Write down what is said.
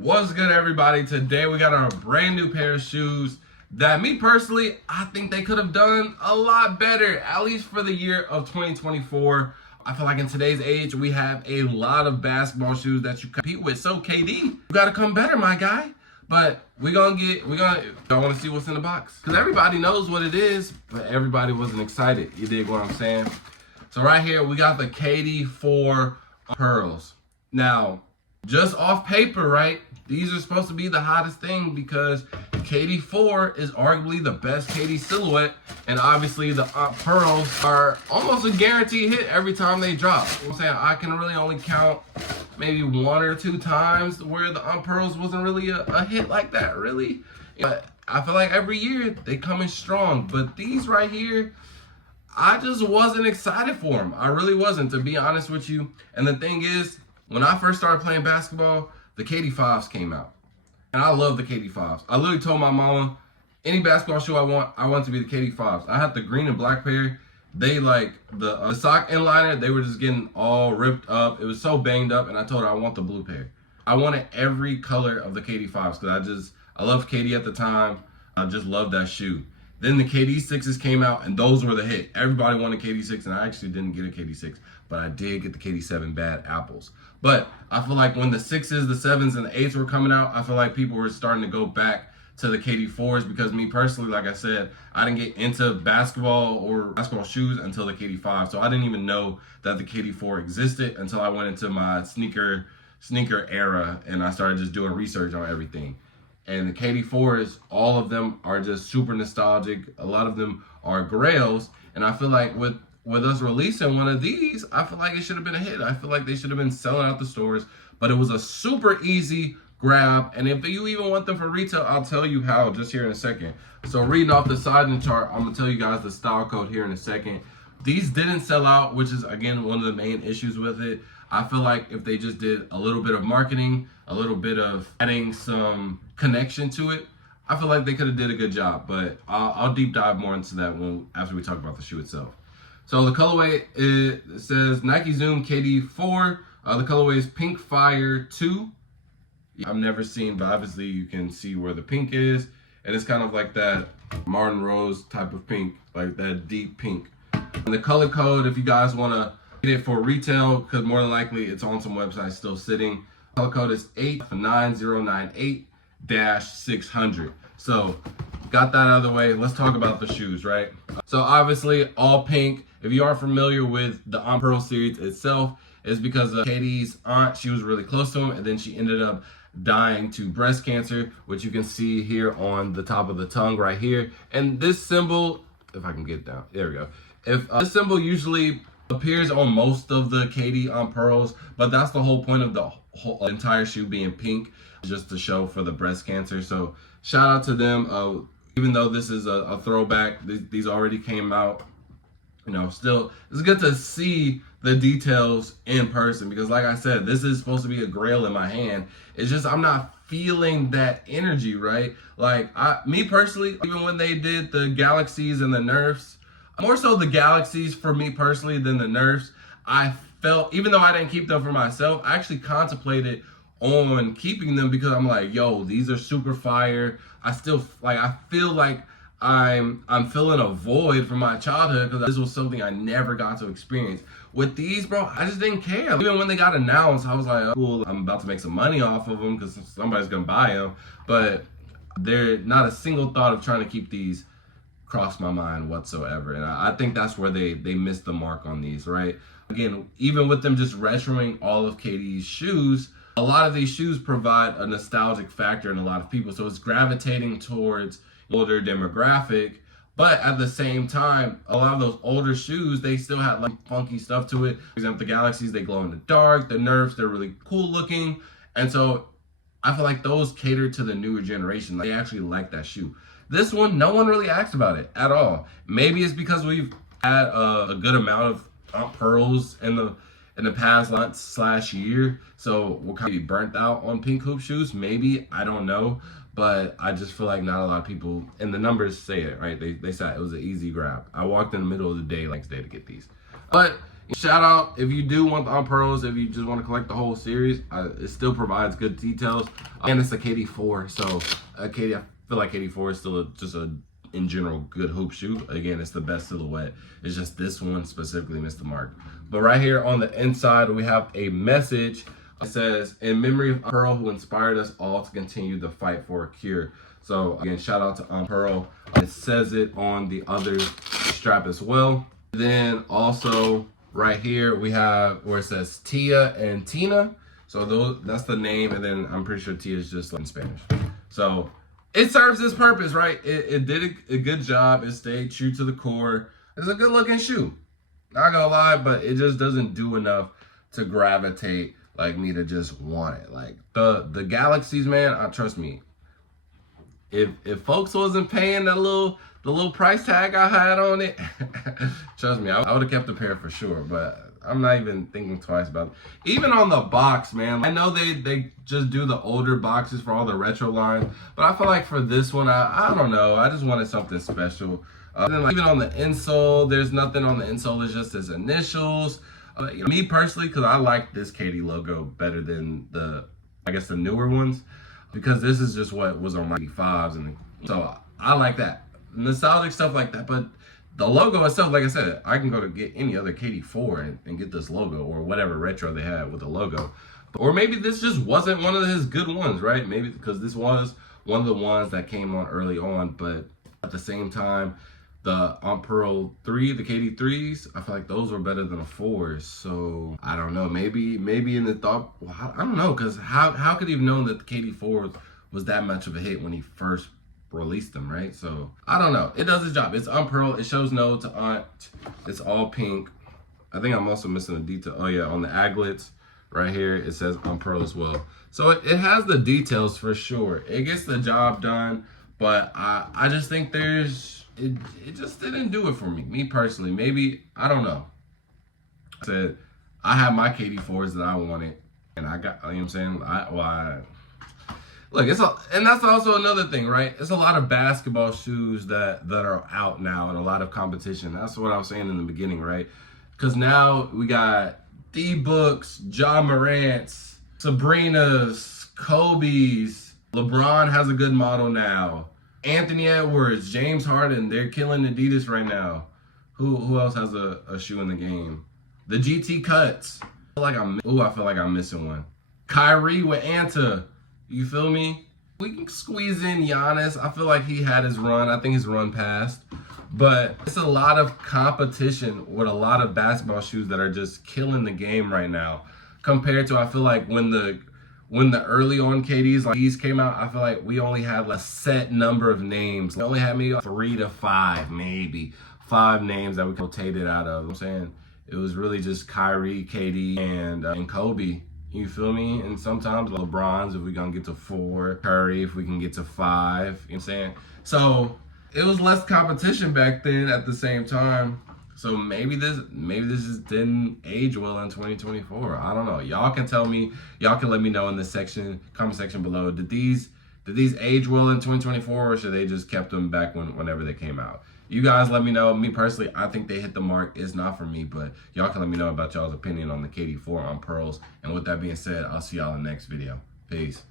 What's good, everybody? Today we got our brand new pair of shoes that me personally, I think they could have done a lot better, at least for the year of 2024. I feel like in today's age, we have a lot of basketball shoes that you compete with. So KD, you gotta come better, my guy. But y'all want to see what's in the box? Because everybody knows what it is, but everybody wasn't excited. You dig what I'm saying? So right here, we got the KD4 Pearls. Now, just off paper, right? These are supposed to be the hottest thing because KD4 is arguably the best KD silhouette, and obviously the Pearls are almost a guaranteed hit every time they drop. You know what I'm saying? I can really only count maybe one or two times where the Pearls wasn't really a hit like that, really. But I feel like every year they come in strong. But these right here, I just wasn't excited for them. I really wasn't, to be honest with you. And the thing is, when I first started playing basketball, the KD5s came out. And I love the KD5s. I literally told my mama, any basketball shoe I want to be the KD5s. I had the green and black pair. They like the sock inliner, they were just getting all ripped up. It was so banged up, and I told her I want the blue pair. I wanted every color of the KD5s because I loved KD at the time. I just loved that shoe. Then the KD6s came out, and those were the hit. Everybody wanted KD6, and I actually didn't get a KD6, but I did get the KD7 bad apples. But I feel like when the 6s, the 7s, and the 8s were coming out, I feel like people were starting to go back to the KD4s because me personally, like I said, I didn't get into basketball or basketball shoes until the KD5. So I didn't even know that the KD4 existed until I went into my sneaker era, and I started just doing research on everything. And the KD4s, all of them are just super nostalgic. A lot of them are grails. And I feel like with us releasing one of these, I feel like it should have been a hit. I feel like they should have been selling out the stores. But it was a super easy grab. And if you even want them for retail, I'll tell you how just here in a second. So reading off the sizing chart, I'm going to tell you guys the style code here in a second. These didn't sell out, which is, again, one of the main issues with it. I feel like if they just did a little bit of marketing, a little bit of adding some connection to it, I feel like they could have did a good job. But I'll deep dive more into that after we talk about the shoe itself. So the colorway, it says Nike Zoom KD4. The colorway is Pink Fire 2. I've never seen, but obviously you can see where the pink is. And it's kind of like that Martin Rose type of pink, like that deep pink. And the color code, if you guys want to get it for retail, because more than likely it's on some websites still sitting. Color code is 89098-600. So got that out of the way. Let's talk about the shoes, right? So obviously all pink. If you aren't familiar with the Pearl series itself, it's because of KD's aunt. She was really close to him, and then she ended up dying to breast cancer, which you can see here on the top of the tongue right here. And this symbol, if I can get it down, there we go. This symbol usually appears on most of the KD Pearls, but that's the whole point of the whole entire shoe being pink, just to show for the breast cancer. So shout out to them. Even though this is a throwback, these already came out. You know, still, it's good to see the details in person because, like I said, this is supposed to be a grail in my hand. It's just I'm not feeling that energy, right? Like, me personally, even when they did the Galaxies and the Nerfs, more so the Galaxies for me personally than the Nerfs, I felt, even though I didn't keep them for myself, I actually contemplated on keeping them because I'm like, yo, these are super fire. I feel like I'm filling a void from my childhood because this was something I never got to experience. With these, bro, I just didn't care. Even when they got announced, I was like, oh, cool, I'm about to make some money off of them because somebody's gonna buy them. But they're not a single thought of trying to keep these crossed my mind whatsoever. And I think that's where they missed the mark on these, right? Again, even with them just retroing all of KD's shoes, a lot of these shoes provide a nostalgic factor in a lot of people. So it's gravitating towards older demographic, but at the same time, a lot of those older shoes, they still had like funky stuff to it. For example, the Galaxies, they glow in the dark. The Nerfs, they're really cool looking. And so I feel like those cater to the newer generation. They actually like that shoe. This one, no one really asked about it at all. Maybe it's because we've had a good amount of Pearls in the past month/year, so we're kind of burnt out on pink hoop shoes. Maybe, I don't know. But I just feel like not a lot of people, and the numbers say it, right? They said it was an easy grab. I walked in the middle of the day, like today, to get these. But Shout out if you do want the Unpearls, if you just want to collect the whole series, it still provides good details. And it's a KD4, so I feel like KD4 is still just a, in general, good hoop shoe. Again, it's the best silhouette. It's just this one specifically missed the mark. But right here on the inside, we have a message. It says, in memory of Pearl, who inspired us all to continue the fight for a cure. So again, shout out to Pearl. It says it on the other strap as well. Then also right here, we have where it says Tia and Tina. So that's the name, and then I'm pretty sure Tia is just in Spanish. So it serves its purpose, right? It did a good job. It stayed true to the core. It's a good looking shoe. Not gonna lie, but it just doesn't do enough to gravitate like me to just want it. Like the Galaxies, man, trust me. If folks wasn't paying the little price tag I had on it, trust me, I would have kept a pair for sure. But I'm not even thinking twice about it. Even on the box, man, I know they just do the older boxes for all the retro lines, but I feel like for this one, I don't know, I just wanted something special. Then like, even on the insole, there's nothing on the insole. It's just his initials. Me personally, because I like this KD logo better than the newer ones, because this is just what was on my 5s, and so I like that nostalgic stuff like that. But the logo itself, like I said, I can go to get any other KD4 and get this logo or whatever retro they had with the logo. Or maybe this just wasn't one of his good ones, right? Maybe because this was one of the ones that came on early on, but at the same time, the Pearl 3, the KD3s, I feel like those were better than the 4s. So I don't know. Maybe in the thought, well, I don't know, because how could he have known that the KD4 was that much of a hit when he first released them, right? So I don't know. It does its job. It's Pearl. It shows no to Aunt. It's all pink. I think I'm also missing a detail. Oh yeah, on the aglets right here it says Pearl as well. So it has the details for sure. It gets the job done, but I just think it just didn't do it for me personally. Maybe, I don't know. I said I had my KD4s that I wanted, and I got, you know what I'm saying? Look, and that's also another thing, right? It's a lot of basketball shoes that are out now and a lot of competition. That's what I was saying in the beginning, right? Because now we got D-Books, Ja Morant's, Sabrina's, Kobe's. LeBron has a good model now. Anthony Edwards, James Harden, they're killing Adidas right now. Who else has a shoe in the game? The GT Cuts. I feel like I'm missing one. Kyrie with Anta. You feel me? We can squeeze in Giannis. I feel like he had his run. I think his run passed. But it's a lot of competition with a lot of basketball shoes that are just killing the game right now. Compared to, I feel like when the early on KDs like these came out, I feel like we only had a set number of names. We only had maybe 3 to 5, maybe 5 names that we rotated out of. I'm saying it was really just Kyrie, KD, and Kobe. You feel me? And sometimes LeBron's if we're gonna get to 4, Curry if we can get to 5. You know what I'm saying? So it was less competition back then at the same time. So maybe this just didn't age well in 2024. I don't know. Y'all can tell me. Y'all can let me know in the comment section below. Did these age well in 2024, or should they just kept them back whenever they came out? You guys let me know. Me personally, I think they hit the mark. It's not for me, but y'all can let me know about y'all's opinion on the KD4 Pearls. And with that being said, I'll see y'all in the next video. Peace.